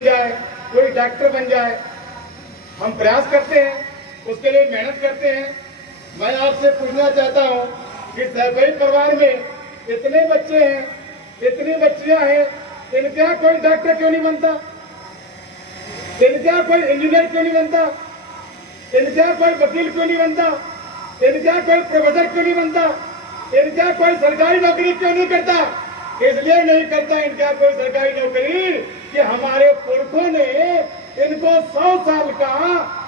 जाए, कोई डॉक्टर बन जाए। हम प्रयास करते हैं, उसके लिए मेहनत करते हैं। मैं आपसे पूछना चाहता हूं कि सैफई परिवार में इतने बच्चे हैं, इतनी बच्चियां हैं, इनका कोई डॉक्टर क्यों नहीं बनता? इनका कोई इंजीनियर क्यों नहीं बनता? इनका कोई वकील क्यों नहीं बनता? इनका कोई प्रोफेसर क्यों नहीं बनता? इनका कोई सरकारी नौकरी क्यों नहीं करता? इसलिए नहीं करता इनका कोई सरकारी नौकरी कि हमारे पुरखों ने इनको 100 साल का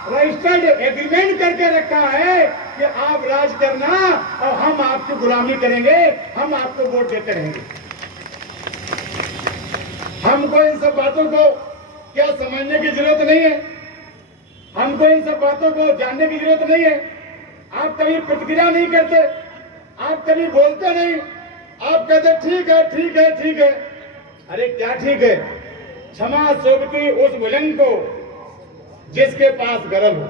रजिस्टर्ड एग्रीमेंट करके रखा है कि आप राज करना और हम आपकी गुलामी करेंगे, हम आपको वोट देते रहेंगे। हमको इन सब बातों को क्या समझने की जरूरत नहीं है? हमको इन सब बातों को जानने की जरूरत नहीं है। आप कभी प्रतिक्रिया नहीं करते, आप कभी बोलते नहीं, आप कहते ठीक है ठीक है ठीक है। अरे क्या ठीक है? क्षमा सोबती उस विलन को जिसके पास गरल हो।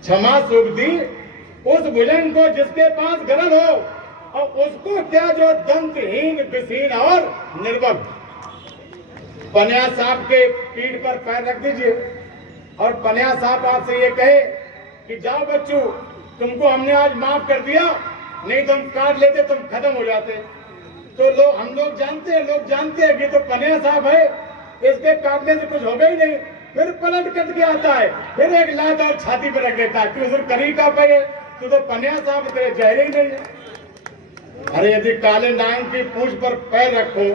क्षमा सोबती उस विलन को जिसके पास गरल हो, और उसको क्या जो दंतहीन, विहीन और निर्बल। पनिया साहब के पीठ पर पैर रख दीजिए और पनिया साहब आपसे ये कहे कि जाओ बच्चों, तुमको हमने आज माफ कर दिया, नहीं तो हम काट लेते, तुम खत्म हो जाते। तो हम लोग जानते हैं कि तो पनिया साहब है, इसके काटने से कुछ होगा ही नहीं। फिर पलट कट के आता है, फिर एक लात और छाती पर रख देता है कि उधर करी का पे तो पनिया साहब तेरे चेहरे ही नहीं है। अरे यदि काले नाग की पूंछ पर पैर रखो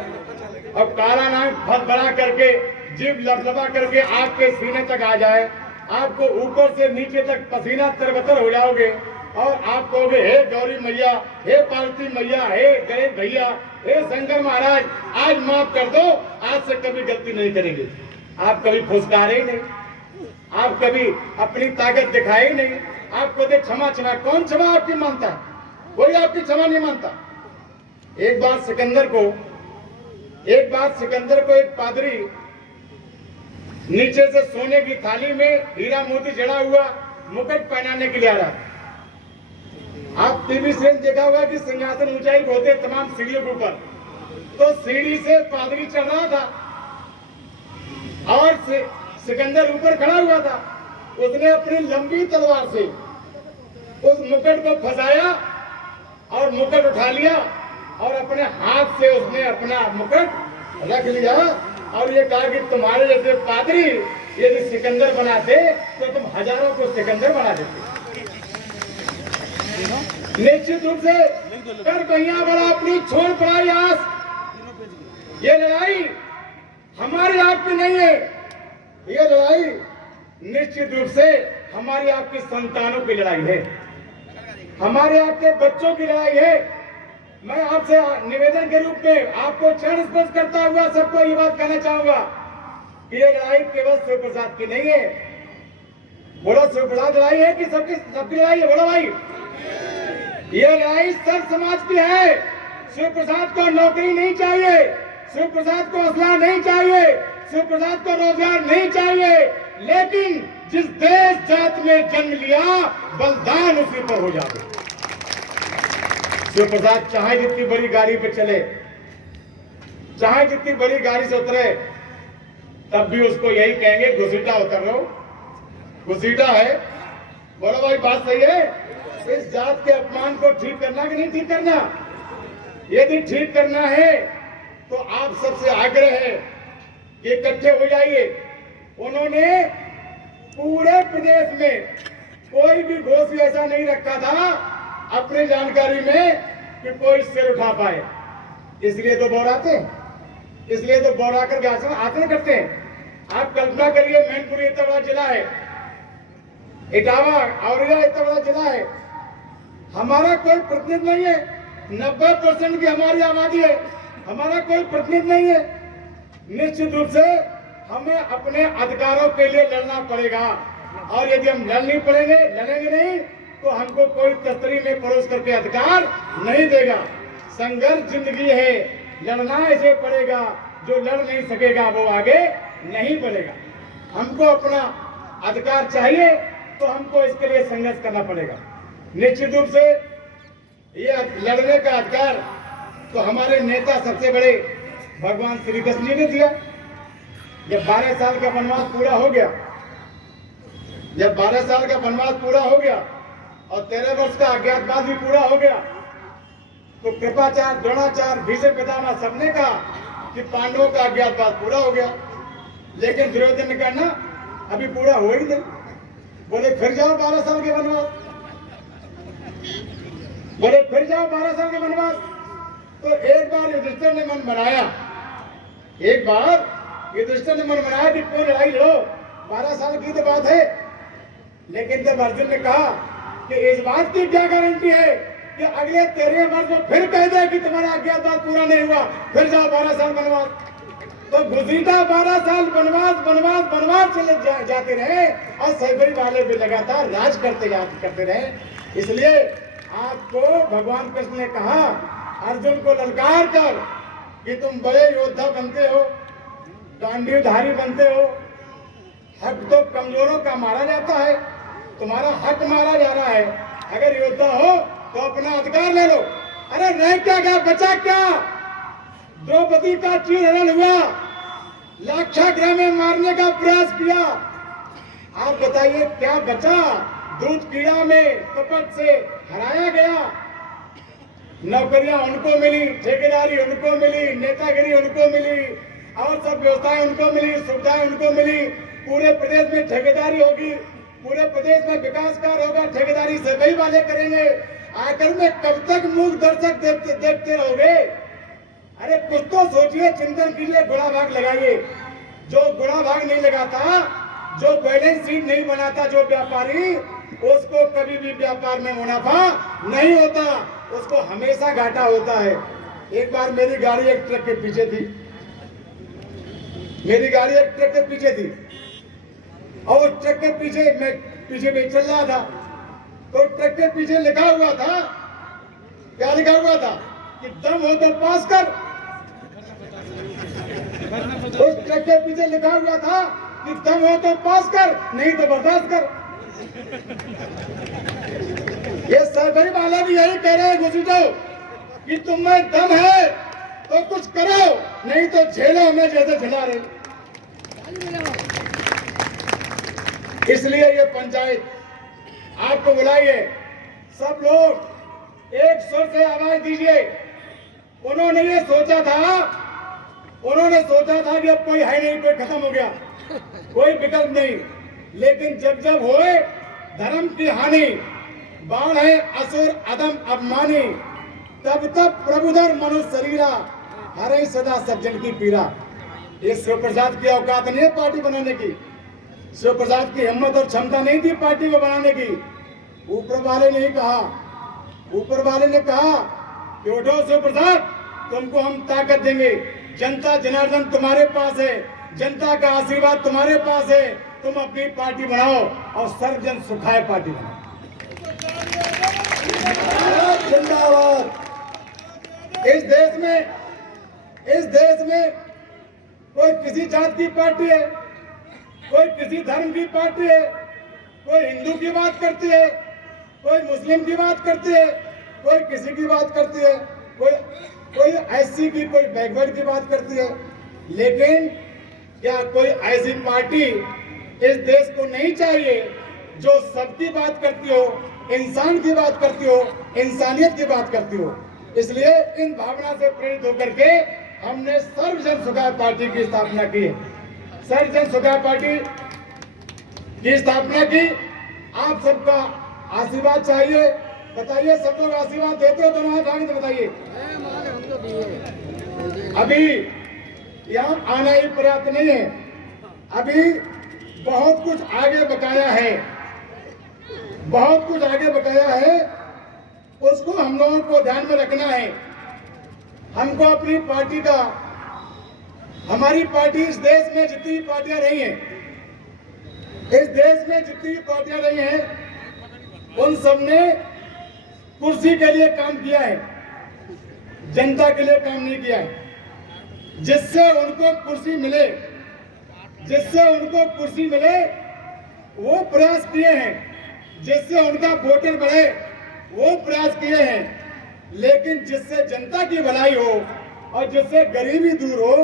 और काला नाग फल बड़ा करके जीभ लबलबा करके आपके सीने तक आ जाए, आपको ऊपर से नीचे तक पसीना तरबतर हो जाओगे और आप कहोगे हे गौरी मैया, हे पार्वती मैया, हे गणेश भैया, हे शंकर महाराज, आज माफ कर दो, आज से कभी गलती नहीं करेंगे। आप कभी फुसकारे ही नहीं, आप कभी अपनी ताकत दिखाए ही नहीं। आप कहते क्षमा क्षमा, कौन क्षमा आपकी मानता है? कोई आपकी क्षमा नहीं मानता। एक बार सिकंदर को एक पादरी नीचे से सोने की थाली में हीरा मोती जड़ा हुआ मुकुट पहनाने के लिए आ रहा। आप टीवी से देखा होगा कि सिंहासन ऊंचाई होते तमाम सीढ़ियों के ऊपर, तो सीढ़ी से पादरी चढ़ रहा था और सिकंदर ऊपर खड़ा हुआ था। उसने अपनी लंबी तलवार से उस मुकुट को फंसाया और मुकुट उठा लिया और अपने हाथ से उसने अपना मुकुट रख लिया और ये कहा कि तुम्हारे जैसे पादरी यदि सिकंदर बनाते तो तुम हजारों को सिकंदर बना देते। निश्चित रूप से कर भैया बड़ा अपनी छोड़ पड़ाई आस। ये लड़ाई हमारी आपकी नहीं है, ये लड़ाई निश्चित रूप से हमारी आपकी संतानों की लड़ाई है, हमारे आपके बच्चों की लड़ाई है। मैं आपसे निवेदन के रूप में आपको चरण स्पर्श करता हुआ सबको ये बात कहना चाहूंगा कि ये लड़ाई केवल शिव प्रसाद की नहीं है। बोलो, शिव प्रसाद लड़ाई है कि सबकी लड़ाई है? बोलो भाई, ये लड़ाई सब समाज की है। शिव प्रसाद को नौकरी नहीं चाहिए, शिव प्रसाद को असला नहीं चाहिए, शिव प्रसाद को रोजगार नहीं चाहिए, लेकिन जिस देश जात में जन्म लिया बलिदान उसी पर हो जाए। शिव प्रसाद चाहे जितनी बड़ी गाड़ी पे चले, चाहे जितनी बड़ी गाड़ी से उतरे, तब भी उसको यही कहेंगे घुसीटा उतर रहो, घुसीटा है। बोलो भाई, बात सही है? इस जात के अपमान को ठीक करना कि नहीं ठीक करना? यदि ठीक करना है तो आप सबसे आग्रह है कि इकट्ठे हो जाइए। उन्होंने पूरे प्रदेश में कोई भी घोष ऐसा नहीं रखा था अपनी जानकारी में कि कोई सिर उठा पाए, इसलिए तो बौराते हैं, इसलिए तो बौरा करके आसन करते हैं। आप कल्पना करिए, मैनपुरी इतना बड़ा जिला है, इटावा औरैया इतना बड़ा जिला है, हमारा कोई प्रतिनिधि नहीं है। 90% की हमारी आबादी है, हमारा कोई प्रतिनिधि नहीं है। निश्चित रूप से हमें अपने अधिकारों के लिए लड़ना पड़ेगा, और यदि हम लड़ेंगे नहीं तो हमको कोई तस्तरी में परोस करके अधिकार नहीं देगा। संघर्ष जिंदगी है, लड़ना ऐसे पड़ेगा, जो लड़ नहीं सकेगा वो आगे नहीं बढ़ेगा। हमको अपना अधिकार चाहिए तो हमको इसके लिए संघर्ष करना पड़ेगा। निश्चित रूप से ये लड़ने का अधिकार तो हमारे नेता सबसे बड़े भगवान श्री कृष्ण जी ने दिया। जब 12 साल का वनवास पूरा हो गया, जब 12 साल का वनवास पूरा हो गया और 13 वर्ष का अज्ञातवास भी पूरा हो गया, तो कृपाचार्य, द्रोणाचार्य, भीष्म पितामह सबने कहा कि पांडवों का अज्ञातवास पूरा हो गया। लेकिन दुर्योधन ने कहा ना, अभी पूरा हो ही नहीं। बोले फिर जाओ 12 साल के वनवास, बोले फिर जाओ 12 साल के वनवास। तो एक बार युधिष्ठिर ने मन बनाया, एक बार युधिष्ठिर ने मन बनाया कि क्यों लड़ाई लड़ो, 12 साल की तो बात है। लेकिन जब अर्जुन ने कहा कि इस बात की क्या गारंटी है कि अगले 13 वर्ष में फिर कह दे कि तुम्हारा अज्ञातवास पूरा नहीं हुआ, फिर जाओ 12 साल वनवास। तो गुज़ीदा 12 साल वनवास वनवास वनवास चले जाते रहे और सैबरी वाले भी लगातार राज करते रहे। इसलिए आपको भगवान कृष्ण ने कहा अर्जुन को ललकार कर कि तुम बड़े योद्धा बनते हो, गांडीवधारी बनते हो, हक तो कमजोरों का मारा जाता है, तुम्हारा हक मारा जा रहा है। अगर योद्धा हो तो अपना अधिकार ले लो। अरे रह क्या गया, बचा क्या? द्रौपदी का चीरहरण हुआ, लाक्षागृह में मारने का प्रयास किया, आप बताइए क्या बचा? दूध कीड़ा में कपट से हराया गया। नौकरियां उनको मिली, ठेकेदारी उनको मिली, नेतागिरी उनको मिली और सब व्यवस्थाएं उनको मिली, सुविधाएं उनको मिली। पूरे प्रदेश में ठेकेदारी होगी, पूरे प्रदेश में विकास कार्य होगा, ठेकेदारी सभी वाले करेंगे। आखिर में कब तक मूक दर्शक देखते रहोगे? अरे कुछ तो सोचिए, चिंतन कीजिए, गुणा भाग लगाइए। जो गुणा भाग नहीं लगाता, जो बैलेंस शीट नहीं बनाता, जो व्यापारी, उसको कभी भी व्यापार में मुनाफा नहीं होता, उसको हमेशा घाटा होता है। एक बार मेरी गाड़ी एक ट्रक के पीछे थी, मेरी गाड़ी एक ट्रक के पीछे थी और उस ट्रक के पीछे में चल रहा था। तो ट्रक के पीछे लिखा हुआ था, क्या लिखा हुआ था कि दम हो तो पास कर। उस ट्रक के पीछे लिखा हुआ था कि दम हो तो पास कर, नहीं तो बर्दाश्त कर। ये सरकारी वाले भी यही कह रहे हैं घुसीटो कि तुम में दम है तो कुछ करो, नहीं तो झेलो हमें जैसे झेला रहे। इसलिए ये पंचायत आपको बुलाइए, सब लोग एक स्वर से आवाज दीजिए। उन्होंने ये सोचा था कि अब कोई है नहीं, कोई खत्म हो गया, कोई विकल्प नहीं। लेकिन जब जब होए धर्म की हानि, बाढ़ है असुर अदम अपमानी, तब तब प्रभुधर मनुष्य शरीरा, हरे सदा सज्जन की पीरा। ये शिव प्रसाद की औकात नहीं है पार्टी बनाने की, शिव प्रसाद की हिम्मत और क्षमता नहीं थी पार्टी को बनाने की। ऊपर वाले ने कहा, ऊपर वाले ने कहा कि उठो शिव प्रसाद, तुमको हम ताकत देंगे, जनता जनार्दन तुम्हारे पास है, जनता का आशीर्वाद तुम्हारे पास है, तुम अपनी पार्टी बनाओ और सर्वजन सुखाए पार्टी बनाओ। जिंदाबाद। इस देश में कोई किसी जात की पार्टी है, कोई किसी धर्म की पार्टी है, कोई हिंदू की बात करती है, कोई मुस्लिम की बात करती है, कोई किसी की बात करती है, कोई एससी की, कोई बैकवर्ड की बात करती है। लेकिन क्या कोई ऐसी पार्टी इस देश को नहीं चाहिए जो सबकी बात करती हो, इंसान की बात करती हो, इंसानियत की बात करती हो? इसलिए इन भावना से प्रेरित होकर के हमने सर्वजन सुखाय पार्टी की स्थापना की है। सर्वजन सुखाय पार्टी की स्थापना की। आप सबका आशीर्वाद चाहिए। बताइए, सब लोग आशीर्वाद देते हो? दोनों हाथ आगे तो बताइए। अभी यहाँ आना ही पर्याप्त नहीं है, अभी बहुत कुछ आगे बकाया है, बहुत कुछ आगे बकाया है। उसको हम लोगों को ध्यान में रखना है। हमको अपनी पार्टी का, हमारी पार्टी इस देश में जितनी पार्टियां रही हैं, इस देश में जितनी पार्टियां रही हैं, उन सब ने कुर्सी के लिए काम किया है, जनता के लिए काम नहीं किया है। जिससे उनको कुर्सी मिले, जिससे उनको कुर्सी मिले, वो प्रयास किए हैं। जिससे उनका वोटर बढ़े, वो प्रयास किए हैं। लेकिन जिससे जनता की भलाई हो और जिससे गरीबी दूर हो,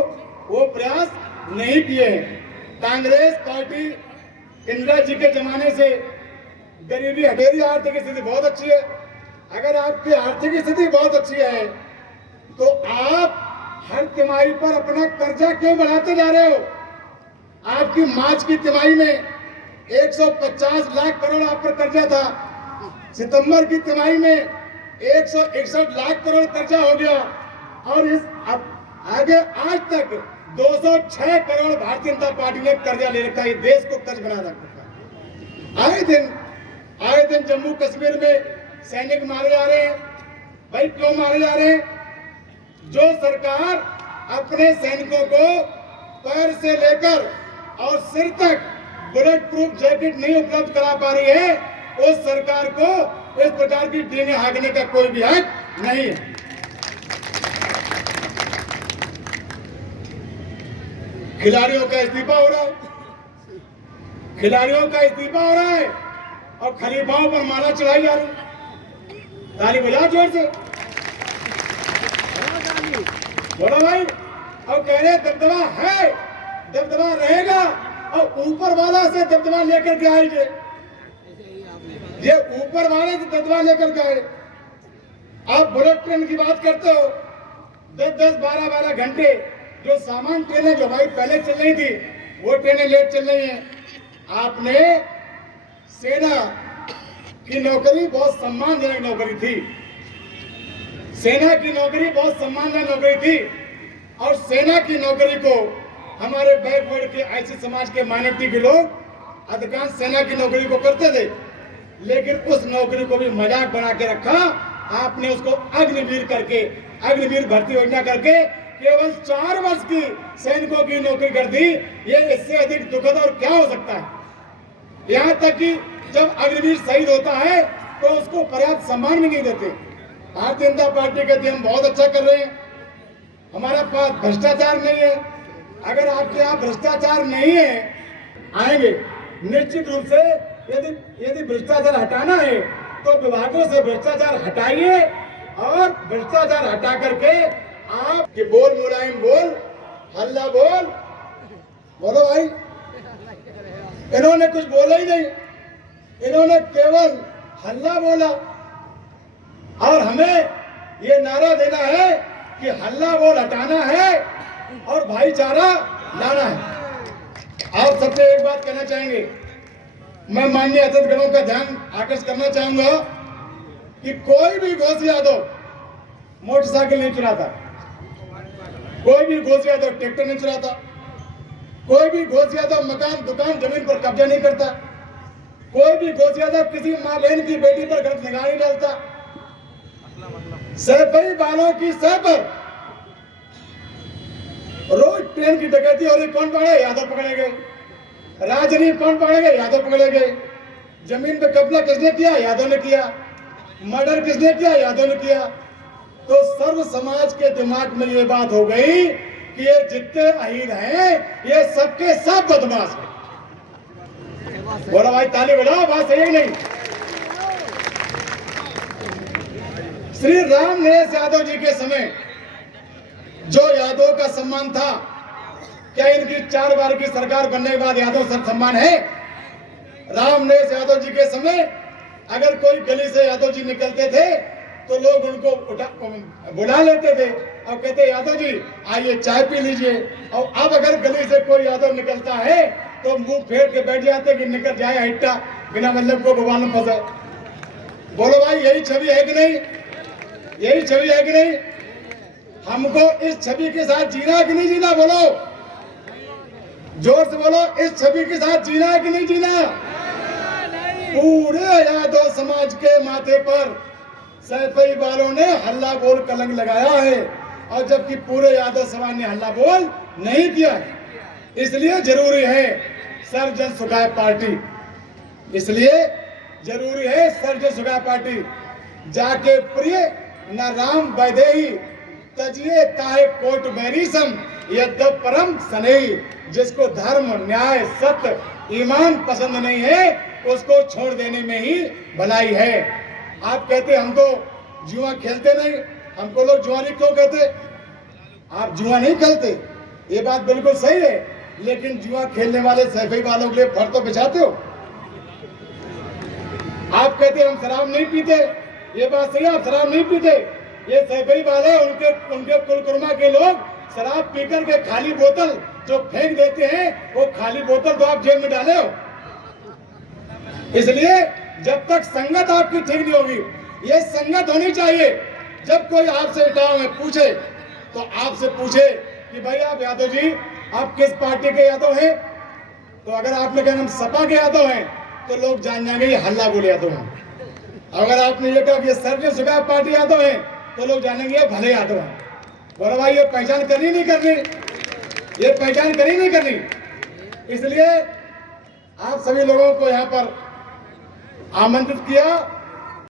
वो प्रयास नहीं किए हैं। कांग्रेस पार्टी इंदिरा जी के जमाने से गरीबी हटेरी, आर्थिक स्थिति बहुत अच्छी है। अगर आपकी आर्थिक स्थिति बहुत अच्छी है तो आप हर तिमाही पर अपना कर्जा क्यों बढ़ाते जा रहे हो? आपकी मार्च की तिमाही में 150 लाख करोड़ आप पर कर्जा था। सितंबर की तिमाही में 161 लाख करोड़ कर्जा हो गया और इस अब आगे आज तक 206 करोड़ भारतीय जनता पार्टी ने कर्जा ले रखा है। देश को कर्ज बना रखा है। आए दिन जम्मू कश्मीर में सैनिक मारे जा रहे हैं। भाई क्यों मारे जा रहे हैं? जो सरकार अपने सैनिकों को पैर से लेकर और सिर तक बुलेट प्रूफ जैकेट नहीं उपलब्ध करा पा रही है, उस सरकार को इस प्रकार की टीमें हाँकने का कोई भी हक नहीं है। खिलाड़ियों का इस्तीफा हो रहा है, खिलाड़ियों का इस्तीफा हो रहा है और खलीफाओं पर माला चढ़ाई जा रही। ताली बजाओ जोर से, बोलो भाई। और कह रहे दबदबा है, दबदबा रहेगा और ऊपर वाला से दबदबा लेकर के आएंगे। ये ऊपर वाले से दबदबा लेकर के आए। आप बुलेट ट्रेन की बात करते हो, 10-10, 12-12 घंटे जो सामान ट्रेनें जो भाई पहले चल रही थी वो ट्रेनें लेट चल रही हैं। आपने सेना की नौकरी बहुत सम्मानजनक नौकरी थी, सेना की नौकरी बहुत सम्मानजनक नौकरी थी और सेना की नौकरी को हमारे बैकवर्ड के ऐसे समाज के माइनॉरिटी के लोग अधिकांश सेना की नौकरी को करते थे, लेकिन उस नौकरी को भी मजाक बना के रखा। आपने उसको अग्निवीर करके, अग्निवीर भर्ती योजना करके केवल 4 वर्ष की सैनिकों की नौकरी कर दी। ये इससे अधिक दुखद और क्या हो सकता है? यहाँ तक कि जब अग्निवीर शहीद होता है तो उसको पर्याप्त सम्मान भी नहीं देते। भारतीय जनता पार्टी कहती है हम बहुत अच्छा कर रहे हैं, हमारे पास भ्रष्टाचार नहीं है। अगर आपके यहाँ भ्रष्टाचार नहीं है, आएंगे निश्चित रूप से। यदि भ्रष्टाचार हटाना है तो विभागों से भ्रष्टाचार हटाइए और भ्रष्टाचार हटा करके आप कि बोल मुलायम बोल, हल्ला बोल, बोलो भाई। इन्होंने कुछ बोला ही नहीं, इन्होंने केवल हल्ला बोला और हमें ये नारा देना है कि हल्ला बोल हटाना है और भाईचारा लाना है। आप सबसे एक बात कहना चाहेंगे, मैं माननीय अतिथिगणों का ध्यान आकर्षित करना चाहूंगा कि कोई भी घोष यादव मोटरसाइकिल नहीं चलाता, कोई भी घोष यादव ट्रैक्टर नहीं चलाता, कोई भी घोष यादव मकान दुकान जमीन पर कब्जा नहीं करता, कोई भी घोष यादव किसी मां बहन की बेटी पर गलत निगाह नहीं डालता। सैकड़ों बालों की सह पर रोज ट्रेन की डकैती हो रही, कौन पकड़े? यादव पकड़े गए। राजनीति कौन पकड़े गए? यादव पकड़े गए। जमीन पे कब्जा किसने किया? यादव ने किया। मर्डर किसने किया? यादव ने किया। तो सर्व समाज के दिमाग में ये बात हो गई कि ये जितने अहीर हैं ये सबके सब बदमाश हैं। बोला भाई, ताली बजाओ, बात सही है नहीं? श्री राम नरेश यादव जी के समय जो यादव का सम्मान था, क्या इनकी 4 बार की सरकार बनने के बाद यादव सब सम्मान है? राम नरेश यादव जी के समय अगर कोई गली से यादव जी निकलते थे तो लोग उनको बुला लेते थे और कहते यादव जी आइए चाय पी लीजिए। और अब अगर गली से कोई यादव निकलता है तो मुंह फेर के बैठ जाते कि निकल जाए हट्टा, बिना मतलब को भगवान में फंसे। बोलो भाई, यही छवि है कि नहीं? यही छवि है कि नहीं? हमको इस छवि के साथ जीना है कि नहीं जीना? बोलो जोर से बोलो, इस छवि के साथ जीना है कि नहीं जीना? पूरे यादव समाज के माथे पर सैकड़ों बालों ने हल्ला बोल कलंक लगाया है और जबकि पूरे यादव समाज ने हल्ला बोल नहीं किया है। इसलिए जरूरी है सर्वजन सुखाय पार्टी, इसलिए जरूरी है सर्वजन सुखाय पार्टी। जाके प्रिय न राम वैदेही तजिए काहे कोट बैरीसम यद्यप परम सनेही। जिसको धर्म न्याय सत्य ईमान पसंद नहीं है उसको छोड़ देने में ही भलाई है। आप कहते हम तो जुआ खेलते नहीं, हमको लोग जुआरी क्यों कहते? आप जुआ नहीं खेलते, ये बात बिल्कुल सही है। लेकिन जुआ खेलने वाले सैफई वालों के लिए फर तो बिछाते हो। आप कहते हम शराब नहीं पीते, ये बात सही है, आप शराब नहीं पीते। ये सैफई वाले उनके कुलकुर्मा के लोग शराब पीकर के खाली बोतल जो फेंक देते हैं, वो खाली बोतल तो आप जेब में डाले हो। इसलिए जब तक संगत आपकी ठीक नहीं होगी, ये संगत होनी चाहिए। जब कोई आपसे इटाव में पूछे तो आपसे पूछे कि भाई आप यादव जी, आप किस पार्टी के यादव हैं? तो अगर आपने कहा हम सपा के यादव हैं, तो लोग जान जाएंगे ये हल्ला बोले यादव हैं। अगर आपने ये कहा कि ये सर्व सुखा पार्टी यादव हैं, तो लोग जानेंगे ये भले यादव हैं। बोला भाई ये पहचान करनी नहीं करनी, ये पहचान करनी नहीं करनी। इसलिए आप सभी लोगों को यहाँ पर आमंत्रित किया